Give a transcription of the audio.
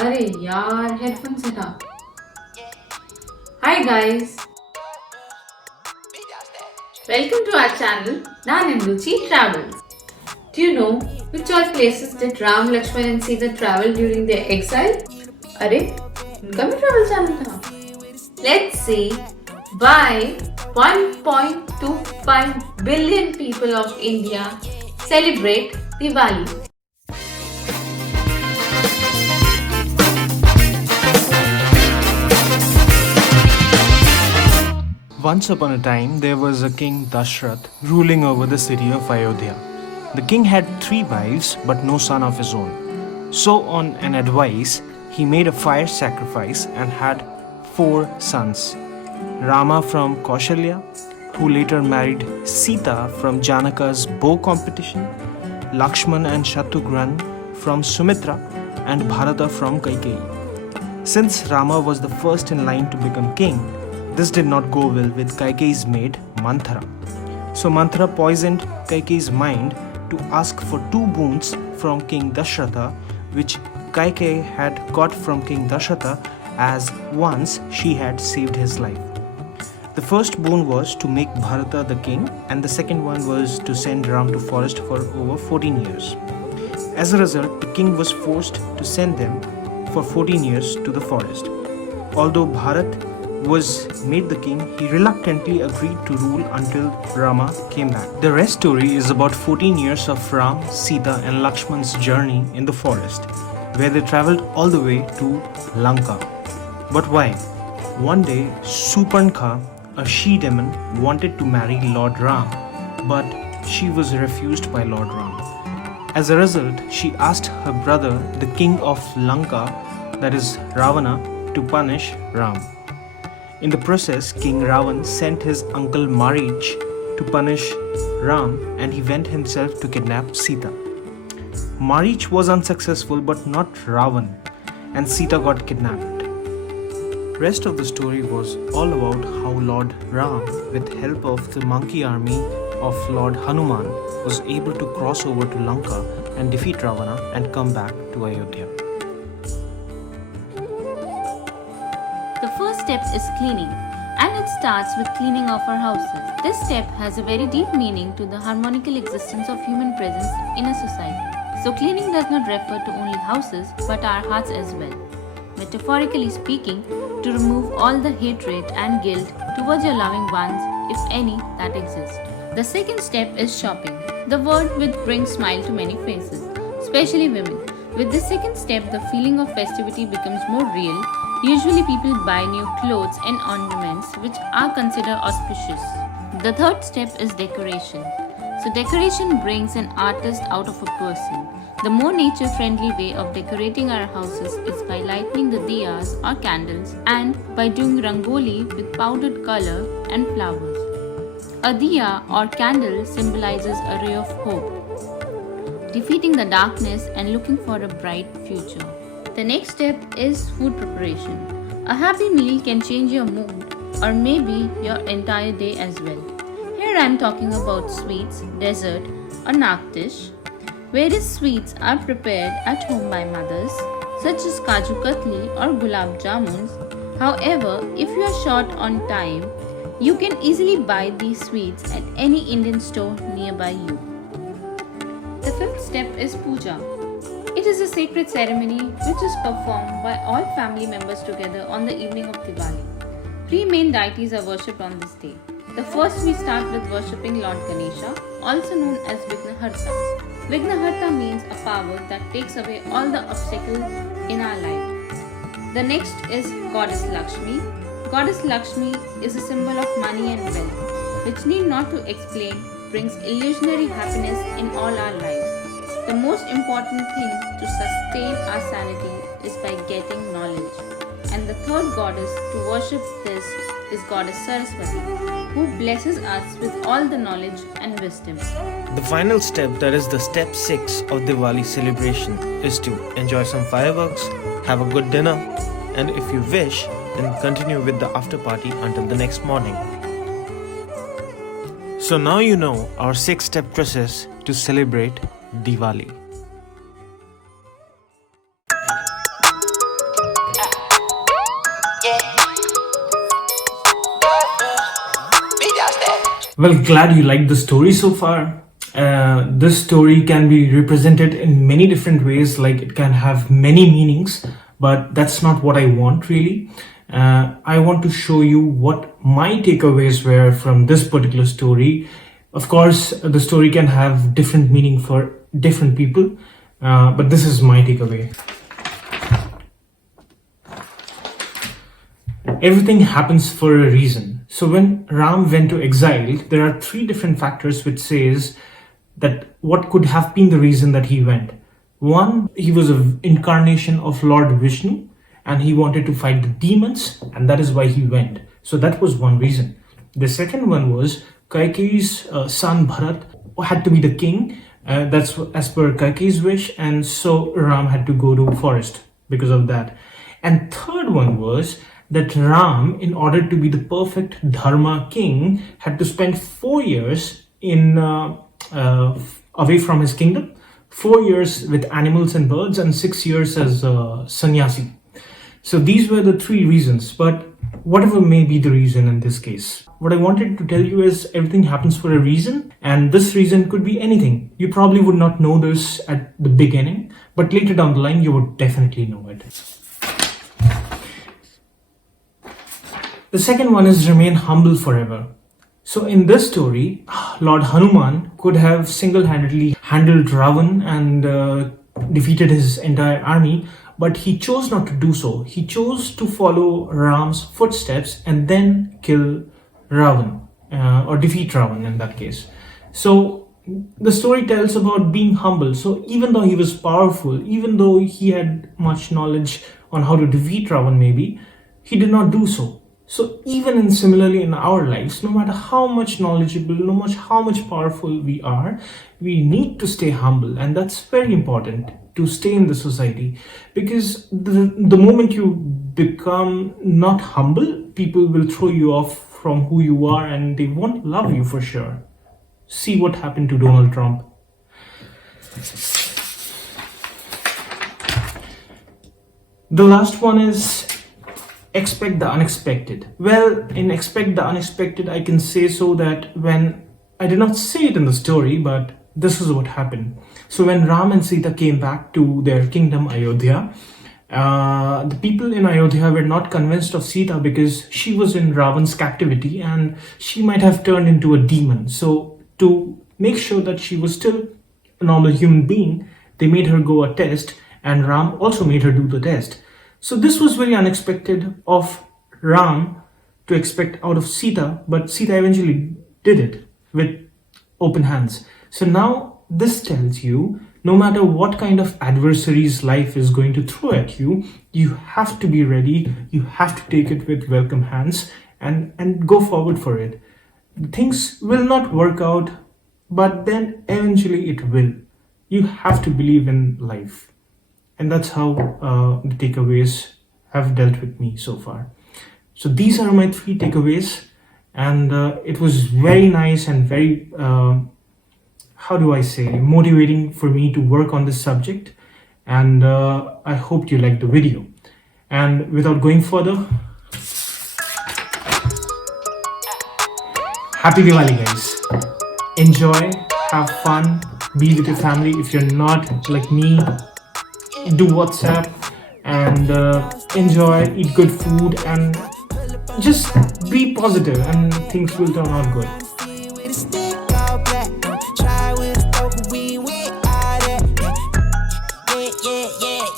अरे यार हेडफोन्स हटा. Hi guys, welcome to our channel Naan and Travels. Do you know which all places did Ram, Lakshman and Sita travel during their exile? अरे उनका भी travel channel था. Let's see why 1.25 billion people of India celebrate Diwali. Once upon a time, there was a king Dashrath ruling over the city of Ayodhya. The king had 3 wives but no son of his own. So, on an advice, he made a fire sacrifice and had 4 sons. Rama from Kaushalya, who later married Sita from Janaka's bow competition, Lakshman and Shatrughan from Sumitra, and Bharata from Kaikeyi. Since Rama was the first in line to become king, this did not go well with Kaikeyi's maid Manthara. So Manthara poisoned Kaikeyi's mind to ask for 2 boons from King Dashratha, which Kaikeyi had got from King Dashratha as once she had saved his life. The first boon was to make Bharata the king, and the second one was to send Ram to forest for over 14 years. As a result, the king was forced to send them for 14 years to the forest. Although Bharat was made the king, he reluctantly agreed to rule until Rama came back. The rest story is about 14 years of Ram, Sita and Lakshman's journey in the forest, where they travelled all the way to Lanka. But why? One day, Suparnkha, a she-demon, wanted to marry Lord Ram, but she was refused by Lord Ram. As a result, she asked her brother, the king of Lanka, that is Ravana, to punish Ram. In the process, King Ravan sent his uncle Marich to punish Ram, and he went himself to kidnap Sita. Marich was unsuccessful but not Ravan, and Sita got kidnapped. Rest of the story was all about how Lord Ram, with help of the monkey army of Lord Hanuman, was able to cross over to Lanka and defeat Ravana and come back to Ayodhya. The first step is cleaning, and it starts with cleaning of our houses. This step has a very deep meaning to the harmonical existence of human presence in a society. So cleaning does not refer to only houses but our hearts as well. Metaphorically speaking, to remove all the hatred and guilt towards your loving ones, if any, that exist. The second step is shopping, the word which brings smile to many faces, especially women. With this second step, the feeling of festivity becomes more real. Usually people buy new clothes and ornaments which are considered auspicious. The third step is decoration. So decoration brings an artist out of a person. The more nature-friendly way of decorating our houses is by lighting the diyas or candles and by doing rangoli with powdered color and flowers. A diya or candle symbolizes a ray of hope, defeating the darkness and looking for a bright future. The next step is food preparation. A happy meal can change your mood or maybe your entire day as well. Here I am talking about sweets, dessert or nak dish. Various sweets are prepared at home by mothers such as kaju katli or gulab jamuns. However, if you are short on time, you can easily buy these sweets at any Indian store nearby you. The fifth step is puja. It is a sacred ceremony which is performed by all family members together on the evening of Diwali. 3 main deities are worshipped on this day. The first we start with worshipping Lord Ganesha, also known as Vignaharta. Vignaharta means a power that takes away all the obstacles in our life. The next is Goddess Lakshmi. Goddess Lakshmi is a symbol of money and wealth, which need not to explain brings illusionary happiness in all our lives. The most important thing to sustain our sanity is by getting knowledge. And the third goddess to worship this is Goddess Saraswati, who blesses us with all the knowledge and wisdom. The final step, that is the step 6 of Diwali celebration, is to enjoy some fireworks, have a good dinner, and if you wish, then continue with the after party until the next morning. So now you know our 6-step process to celebrate Diwali. Well, glad you liked the story so far. This story can be represented in many different ways, like it can have many meanings, but that's not what I want really. I want to show you what my takeaways were from this particular story. Of course, the story can have different meaning for different people, but this is my takeaway. Everything happens for a reason. So when Ram went to exile, there are three different factors which says that what could have been the reason that he went. One, he was an incarnation of Lord Vishnu and he wanted to fight the demons, and that is why he went. So that was one reason. The second one was Kaikeyi's son Bharat had to be the king. That's as per Kaikeyi's wish, and so Ram had to go to forest because of that. And third one was that Ram, in order to be the perfect Dharma king, had to spend 4 years in away from his kingdom, 4 years with animals and birds, and 6 years as a sannyasi. So these were the three reasons, but whatever may be the reason in this case, what I wanted to tell you is everything happens for a reason, and this reason could be anything. You probably would not know this at the beginning, but later down the line, you would definitely know it. The second one is remain humble forever. So in this story, Lord Hanuman could have single-handedly handled Ravan and defeated his entire army, but he chose not to do so. He chose to follow Ram's footsteps and then kill Ravan, or defeat Ravan in that case. So the story tells about being humble. So even though he was powerful, even though he had much knowledge on how to defeat Ravan maybe, he did not do so. So even in similarly in our lives, no matter how much knowledgeable, no matter how much powerful we are, we need to stay humble, and that's very important to stay in the society, because the moment you become not humble, people will throw you off from who you are and they won't love you for sure. See what happened to Donald Trump. The last one is expect the unexpected. Well, in expect the unexpected, I can say so that when I did not say it in the story, but this is what happened. So when Ram and Sita came back to their kingdom Ayodhya, the people in Ayodhya were not convinced of Sita because she was in Ravan's captivity and she might have turned into a demon. So to make sure that she was still a normal human being, they made her go a test, and Ram also made her do the test. So this was very unexpected of Ram to expect out of Sita, but Sita eventually did it with open hands. So now this tells you, no matter what kind of adversaries life is going to throw at you, you have to be ready, you have to take it with welcome hands and go forward for it. Things will not work out, but then eventually it will. You have to believe in life. And that's how the takeaways have dealt with me so far. So these are my 3 takeaways, and it was very nice and very, motivating for me to work on this subject. And I hope you liked the video. And without going further, happy Diwali, guys. Enjoy, have fun, be with your family. If you're not like me, do WhatsApp and enjoy, eat good food, and just be positive, and things will turn out good. Try with a we went out there. Yeah, yeah, yeah.